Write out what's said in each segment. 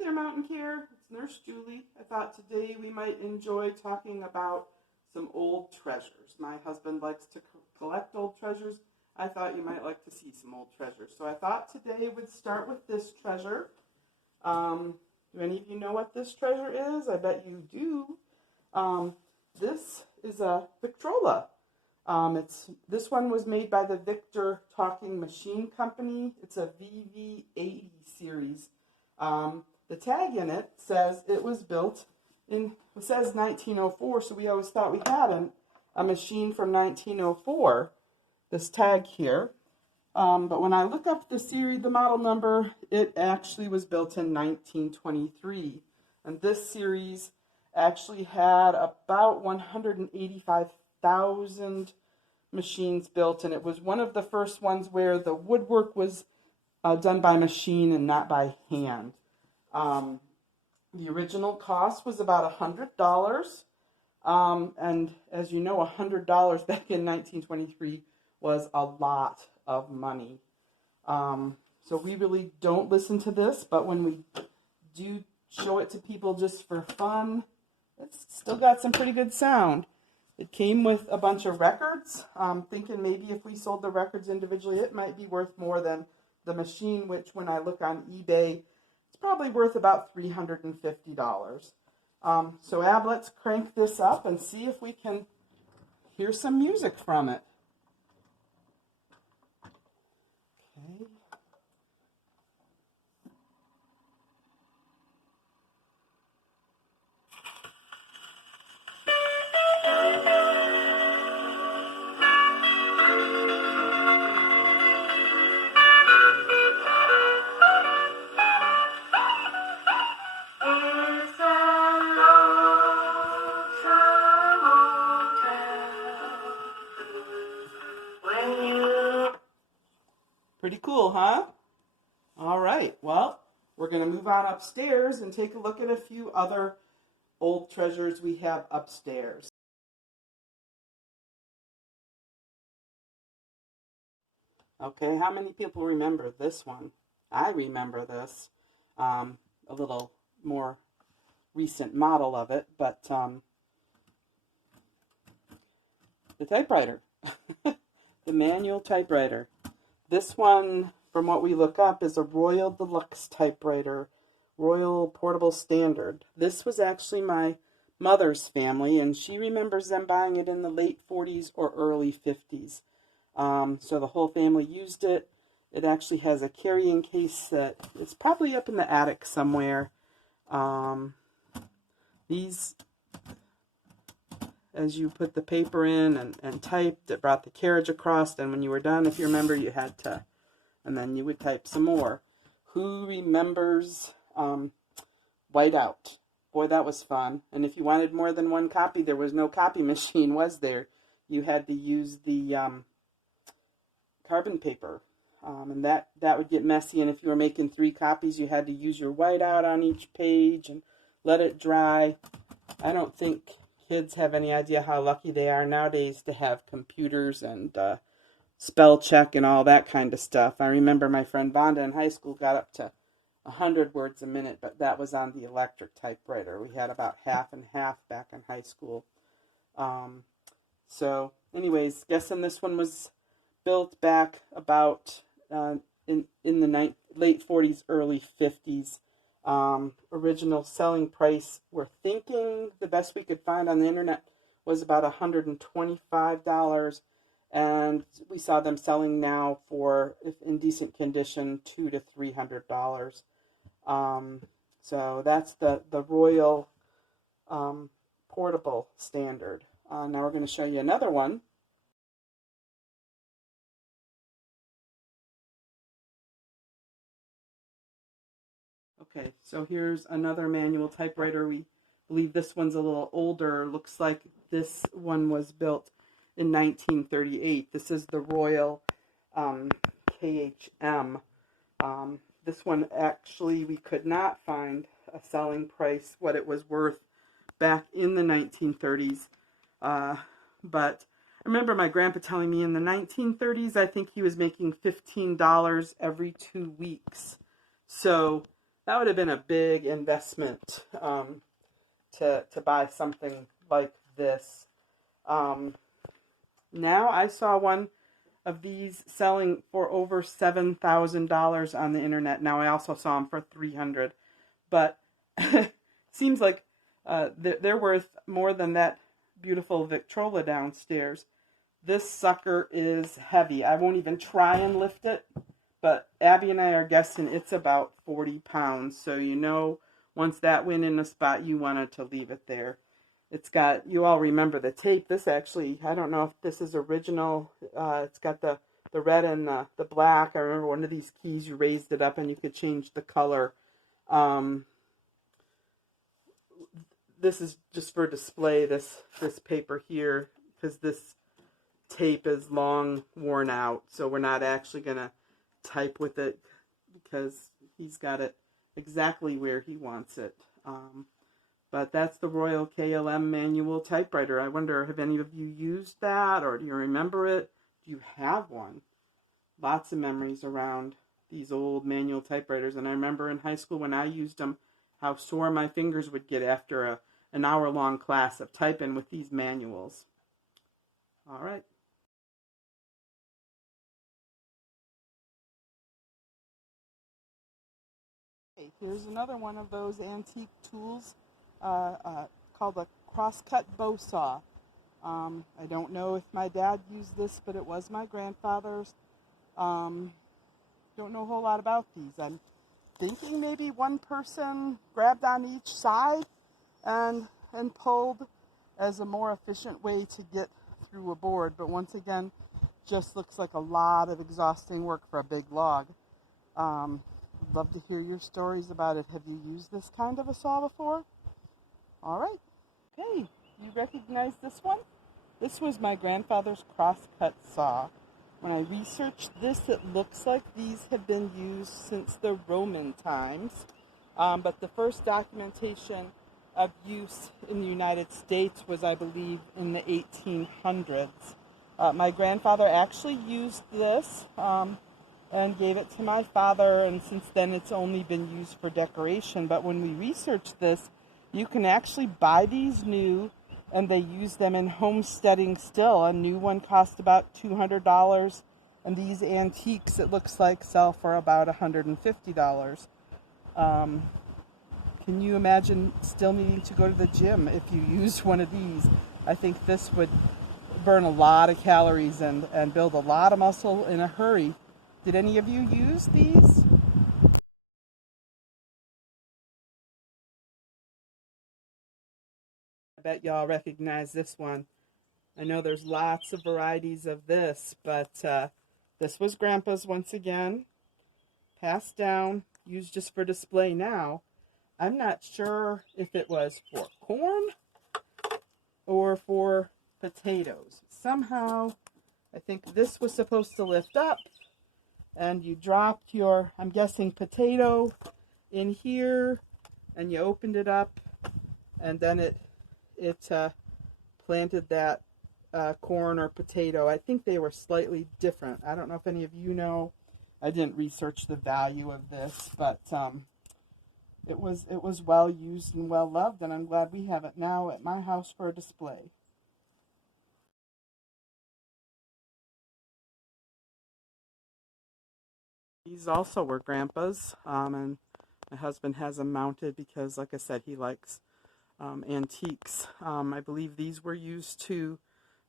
there, Mountain Care. It's Nurse Julie. I thought today we might enjoy talking about some old treasures. My husband likes to collect old treasures. I thought you might like to see some old treasures. So I thought today we'd start with this treasure. Do any of you know what this treasure is? I bet you do. This is a Victrola. This one was made by the Victor Talking Machine Company. It's a VV80 series. The tag in it says it was built in, it says 1904, so we always thought we had a machine from 1904, this tag here. But when I look up the series, the model number, it actually was built in 1923. And this series actually had about 185,000 machines built, and it was one of the first ones where the woodwork was done by machine and not by hand. The original cost was about $100, and as you know, $100 back in 1923 was a lot of money. So we really don't listen to this, but when we do show it to people just for fun, it's still got some pretty good sound. It came with a bunch of records. Thinking maybe if we sold the records individually, it might be worth more than the machine, which when I look on eBay, it's probably worth about $350. So Ab, let's crank this up and see if we can hear some music from it. Okay. Pretty cool, huh? All right, well, we're going to move on upstairs and take a look at a few other old treasures we have upstairs. Okay, how many people remember this one? I remember this, a little more recent model of it, but the typewriter, the manual typewriter. This one, from what we look up, is a Royal Deluxe typewriter, Royal Portable Standard. This was actually my mother's family, and she remembers them buying it in the late 40s or early 50s. So the whole family used it. It actually has a carrying case that is probably up in the attic somewhere. These, as you put the paper in and typed, it brought the carriage across, and when you were done, if you remember, you had to, and then you would type some more. Who remembers whiteout? Boy, that was fun. And if you wanted more than one copy, there was no copy machine, was there? You had to use the carbon paper, and that would get messy, and if you were making 3 copies, you had to use your whiteout on each page and let it dry. I don't think kids have any idea how lucky they are nowadays to have computers and spell check and all that kind of stuff. I remember my friend Vonda in high school got up to 100 words a minute, but that was on the electric typewriter. We had about half and half back in high school. So anyways, guessing this one was built back about in the late 40s, early 50s. Original selling price, we're thinking the best we could find on the internet was about $125, and we saw them selling now for, if in decent condition, $200 to $300. So that's the Royal Portable Standard. Now we're going to show you another one. Okay, so here's another manual typewriter. We believe this one's a little older. Looks like this one was built in 1938. This is the Royal KHM. This one actually we could not find a selling price, what it was worth back in the 1930s. But I remember my grandpa telling me in the 1930s, I think he was making $15 every 2 weeks. So that would have been a big investment to buy something like this. Now I saw one of these selling for over $7,000 on the internet. Now I also saw them for $300, but seems like they're worth more than that beautiful Victrola downstairs. This sucker is heavy. I won't even try and lift it, but Abby and I are guessing it's about 40 pounds. So you know, once that went in the spot, you wanted to leave it there. It's got, you all remember the tape. This actually, I don't know if this is original. It's got the red and the black. I remember one of these keys, you raised it up and you could change the color. This is just for display, this paper here, because this tape is long worn out. So we're not actually going to type with it because he's got it exactly where he wants it. But that's the Royal KLM manual typewriter. I wonder, have any of you used that, or do you remember it? Do you have one? Lots of memories around these old manual typewriters. And I remember in high school when I used them, how sore my fingers would get after an hour-long class of typing with these manuals. All right. Okay, here's another one of those antique tools called a crosscut bow saw. I don't know if my dad used this, but it was my grandfather's. Don't know a whole lot about these. I'm thinking maybe one person grabbed on each side and pulled as a more efficient way to get through a board. But once again, just looks like a lot of exhausting work for a big log. I'd love to hear your stories about it. Have you used this kind of a saw before? All right. Hey, you recognize this one? This was my grandfather's crosscut saw. When I researched this, it looks like these have been used since the Roman times. But the first documentation of use in the United States was, I believe, in the 1800s. My grandfather actually used this and gave it to my father, and since then it's only been used for decoration. But when we researched this, you can actually buy these new, and they use them in homesteading still. A new one cost about $200, and these antiques, it looks like, sell for about $150. Can you imagine still needing to go to the gym if you used one of these? I think this would burn a lot of calories and build a lot of muscle in a hurry. Did any of you use these? I bet y'all recognize this one. I know there's lots of varieties of this, but this was Grandpa's once again. Passed down, used just for display now. I'm not sure if it was for corn or for potatoes. Somehow, I think this was supposed to lift up, and you dropped your, I'm guessing, potato in here, and you opened it up, and then it planted that corn or potato. I think they were slightly different. I don't know if any of you know. I didn't research the value of this, but it was well used and well loved, and I'm glad we have it now at my house for a display. These also were Grandpa's, and my husband has them mounted because, like I said, he likes antiques. I believe these were used to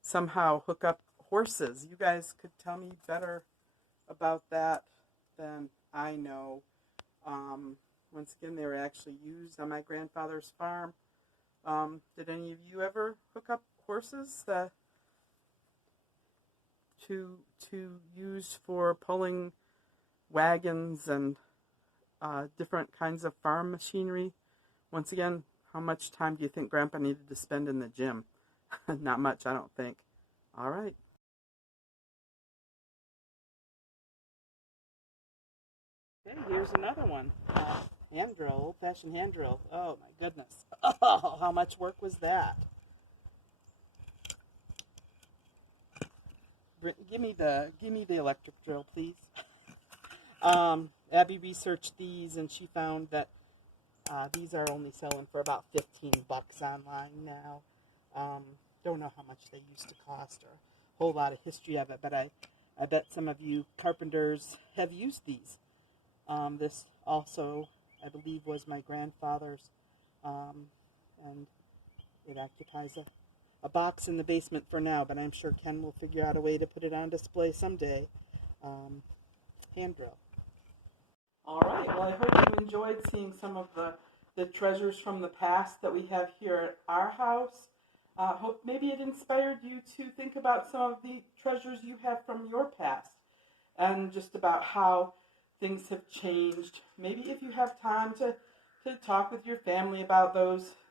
somehow hook up horses. You guys could tell me better about that than I know. Once again, they were actually used on my grandfather's farm. Did any of you ever hook up horses to use for pulling wagons and different kinds of farm machinery? Once again, how much time do you think Grandpa needed to spend in the gym? Not much, I don't think. All right. Okay, here's another one. Hand drill, old-fashioned hand drill. Oh my goodness. Oh, how much work was that? Give me the electric drill, please. Abby researched these, and she found that these are only selling for about $15 online now. Don't know how much they used to cost or a whole lot of history of it, but I bet some of you carpenters have used these. This also, I believe, was my grandfather's, and it occupies a box in the basement for now, but I'm sure Ken will figure out a way to put it on display someday. Hand drill. All right, well, I hope you enjoyed seeing some of the treasures from the past that we have here at our house. Hope maybe it inspired you to think about some of the treasures you have from your past and just about how things have changed. Maybe if you have time to talk with your family about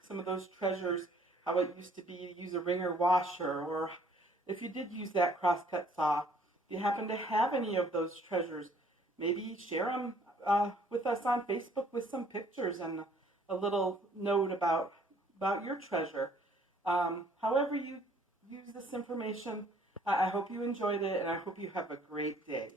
some of those treasures, how it used to be to use a wringer washer, or if you did use that crosscut saw, if you happen to have any of those treasures, maybe share them with us on Facebook with some pictures and a little note about your treasure. However you use this information, I hope you enjoyed it, and I hope you have a great day.